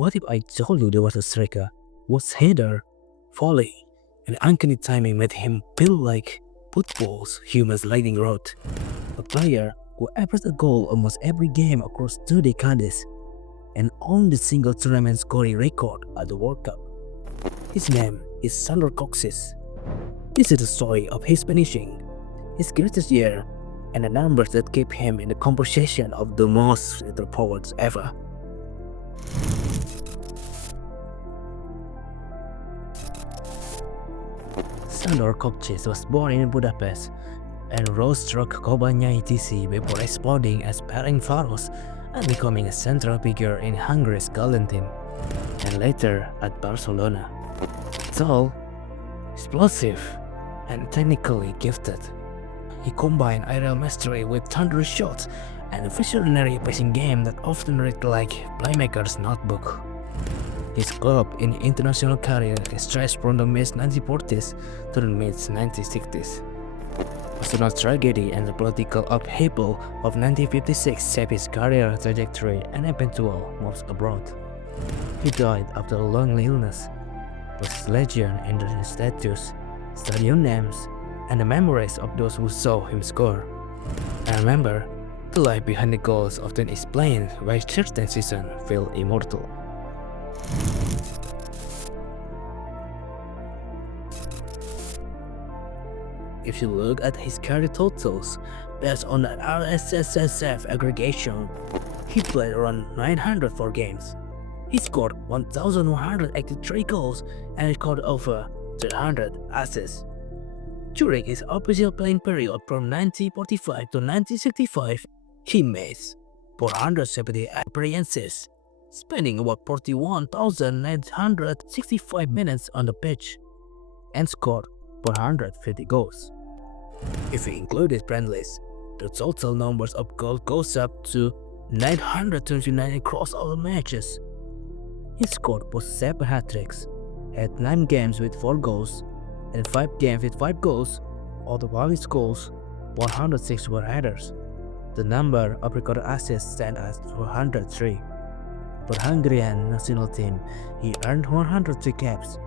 What if I told you there was a striker whose header, volley, and uncanny timing made him feel like football's human lightning rod? A player who averaged a goal almost every game across 2 decades and owned the single tournament scoring record at the World Cup. His name is Sándor Kocsis. This is the story of his finishing, his greatest year, and the numbers that keep him in the conversation of the most little forwards ever. Sándor Kocsis was born in Budapest and rose through Kobanya etc. before exploding as Ferenc Faros and becoming a central figure in Hungary's golden team, and later at Barcelona. Tall, explosive, and technically gifted, he combined aerial mastery with thunderous shots and a visionary passing game that often read like playmaker's notebook. His club in international career stretched from the mid-1940s to the mid-1960s. Personal tragedy and the political upheaval of 1956 shaped his career trajectory and eventual moves abroad. He died after a long illness, but his legend in his statues, stadium names, and the memories of those who saw him score. And remember, the life behind the goals often explains why certain seasons feel immortal. If you look at his career totals based on the RSSSF aggregation, he played around 904 games. He scored 1,183 goals and recorded over 300 assists. During his official playing period from 1945 to 1965, he made 470 appearances, spending about 41,965 minutes on the pitch, and scored 450 goals. If we included friendlies, the total numbers of goals goes up to 929 across all matches. He scored both 7 hat-tricks, had 9 games with 4 goals, and 5 games with 5 goals, although his goals, 106 were headers. The number of recorded assists stands at 203. For the Hungarian national team, he earned 103 caps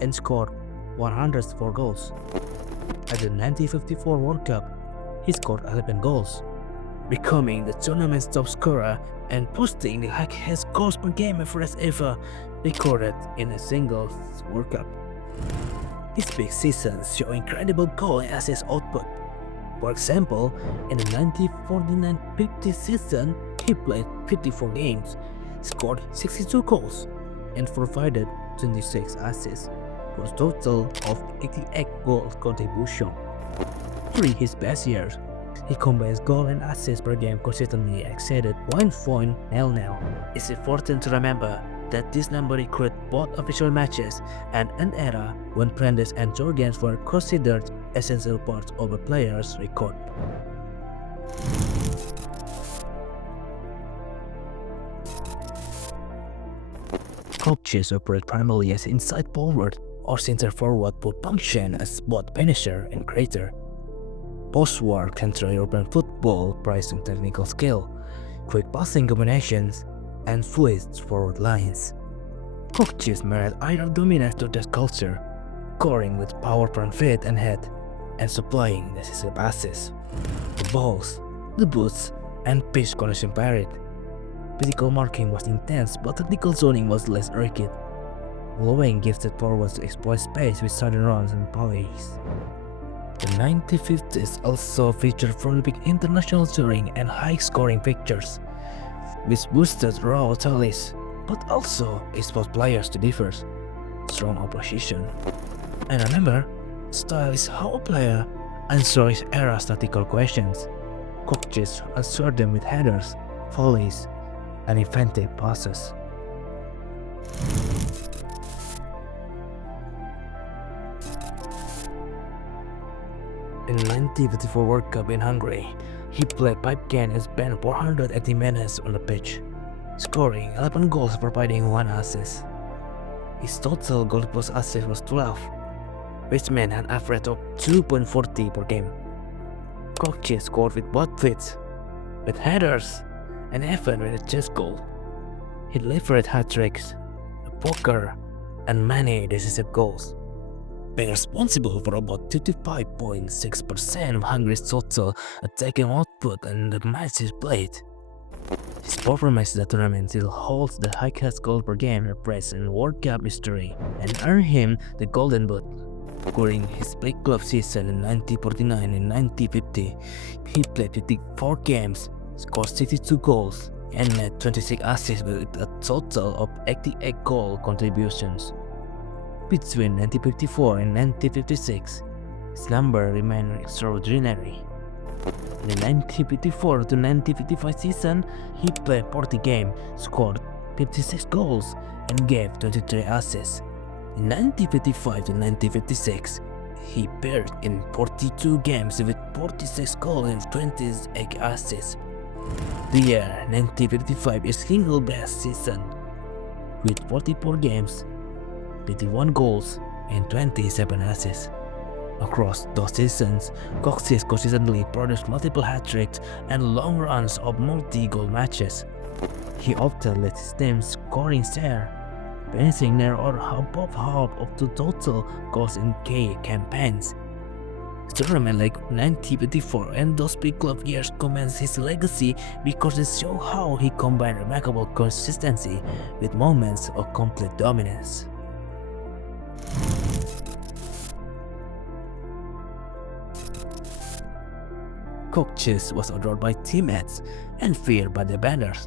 and scored 104 goals. At the 1954 World Cup, he scored 11 goals, becoming the tournament's top scorer and posting the highest goals per game average ever recorded in a single World Cup. His big seasons show incredible goal and assist output. For example, in the 1949-50 season, he played 54 games, scored 62 goals, and provided 26 assists, for a total of 88 goal contribution. During his best years, he combines goal and assists per game consistently exceeded 1.00. It's important to remember that this number includes both official matches and an era when friendlies and tour games were considered essential parts of a player's record. Kocsis operated primarily as inside forward or center forward but function as both finisher and creator. Post-war Central European football prized technical skill, quick passing combinations, and fluid forward lines. Kocsis married either dominance to that culture, scoring with power from feet and head, and supplying necessary passes. The balls, the boots, and pitch condition varied. Physical marking was intense, but technical zoning was less rigid, allowing gifted forwards to exploit space with sudden runs and volleys. The 1950s also featured prolific international touring and high-scoring fixtures, which boosted raw tallies, but also exposed players to diverse, strong opposition. And remember, style is how a player answers era statistical questions. Kocsis answered them with headers, volleys, and inventive passes. In the 1954 World Cup in Hungary, he played 5 games and spent 480 minutes on the pitch, scoring 11 goals and providing 1 assist. His total goal plus assist was 12, which meant an average of 2.40 per game. Kocsis scored with both feet, with headers, and even with a chest goal. He delivered hat-tricks, a poker, and many decisive goals, being responsible for about 55.6% of Hungary's total attacking output and the matches played. His performance in the tournament still holds the highest goal per game record in World Cup history and earned him the Golden Boot. During his big club season in 1949 and 1950, he played 54 games, scored 62 goals, and made 26 assists with a total of 88 goal contributions. Between 1954 and 1956, his number remained extraordinary. In the 1954 to 1955 season, he played 40 games, scored 56 goals, and gave 23 assists. In 1955 to 1956, he appeared in 42 games with 46 goals and 28 assists. The year 1955 is single best season, with 44 games, 51 goals, and 27 assists. Across those seasons, Kocsis consistently produced multiple hat-tricks and long runs of multi-goal matches. He often led his team scoring share, finishing near or above half of the total goals in key campaigns. Tournaments like 1954 and those big club years commence his legacy because they show how he combined remarkable consistency with moments of complete dominance. Kocsis was adored by teammates and feared by the banners.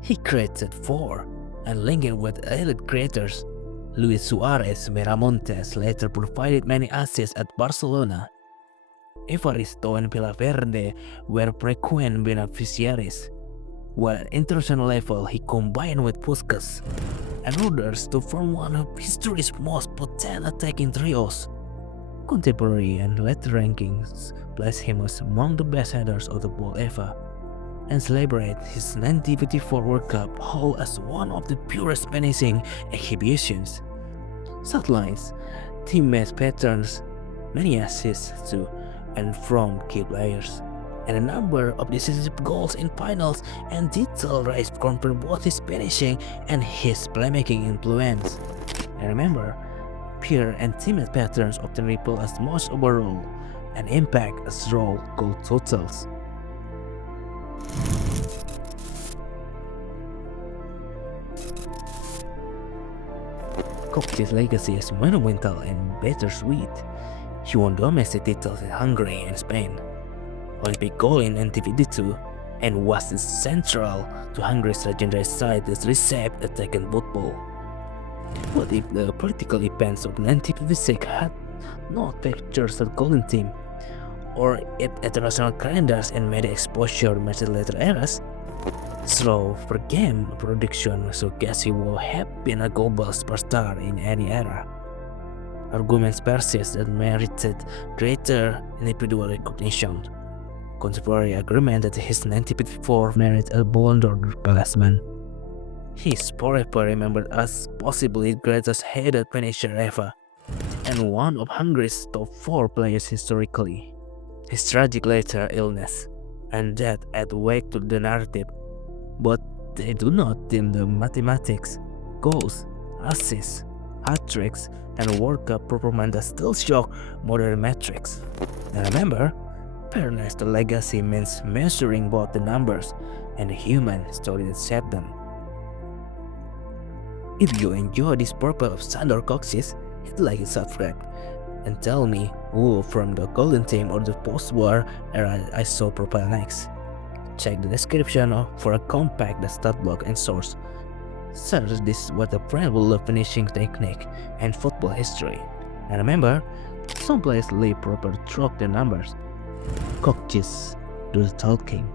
He created for and linked with elite creators. Luis Suarez Miramontes later provided many assists at Barcelona. Evaristo and Villaverde were frequent beneficiaries, while at international level he combined with Puskas and others to form one of history's most potent attacking trios. Contemporary and later rankings place him as among the best headers of the ball ever, and celebrate his 1954 World Cup haul as one of the purest finishing exhibitions. Sidelines, teammates patterns, many assists to and from key players, and a number of decisive goals in finals and detailed race confirm both his finishing and his playmaking influence. And remember, peer and teammate patterns often ripple as much overall and impact as raw goal totals. Kocsis' legacy is monumental and bittersweet. He won domestic titles in Hungary and Spain, Olympic gold in 1952, and was central to Hungary's legendary side that reshaped attacking football. What if the political events of 1956 had not featured the golden team, or if international calendars and media exposure matched later eras? So, for game production suggests he would have been a global superstar in any era. Arguments persist that merited greater individual recognition. Contemporary agreement that his 1954 merit a Ballon d'Or replacement. He is forever remembered as possibly the greatest headed finisher ever, and one of Hungary's top 4 players historically. His tragic later illness and death add weight to the narrative, but they do not dim the mathematics, goals, assists, hat-tricks, and World Cup performance that still shock modern metrics. And remember, fairness to legacy means measuring both the numbers and the human story that shaped them. If you enjoy this purple of Sándor Kocsis, hit like and subscribe, and tell me who from the golden team or the post-war era I saw profile next. Check the description for a compact stat block and source. Search this what a friend will love finishing technique and football history. And remember, some players leave proper through their numbers. Kocsis do the talking.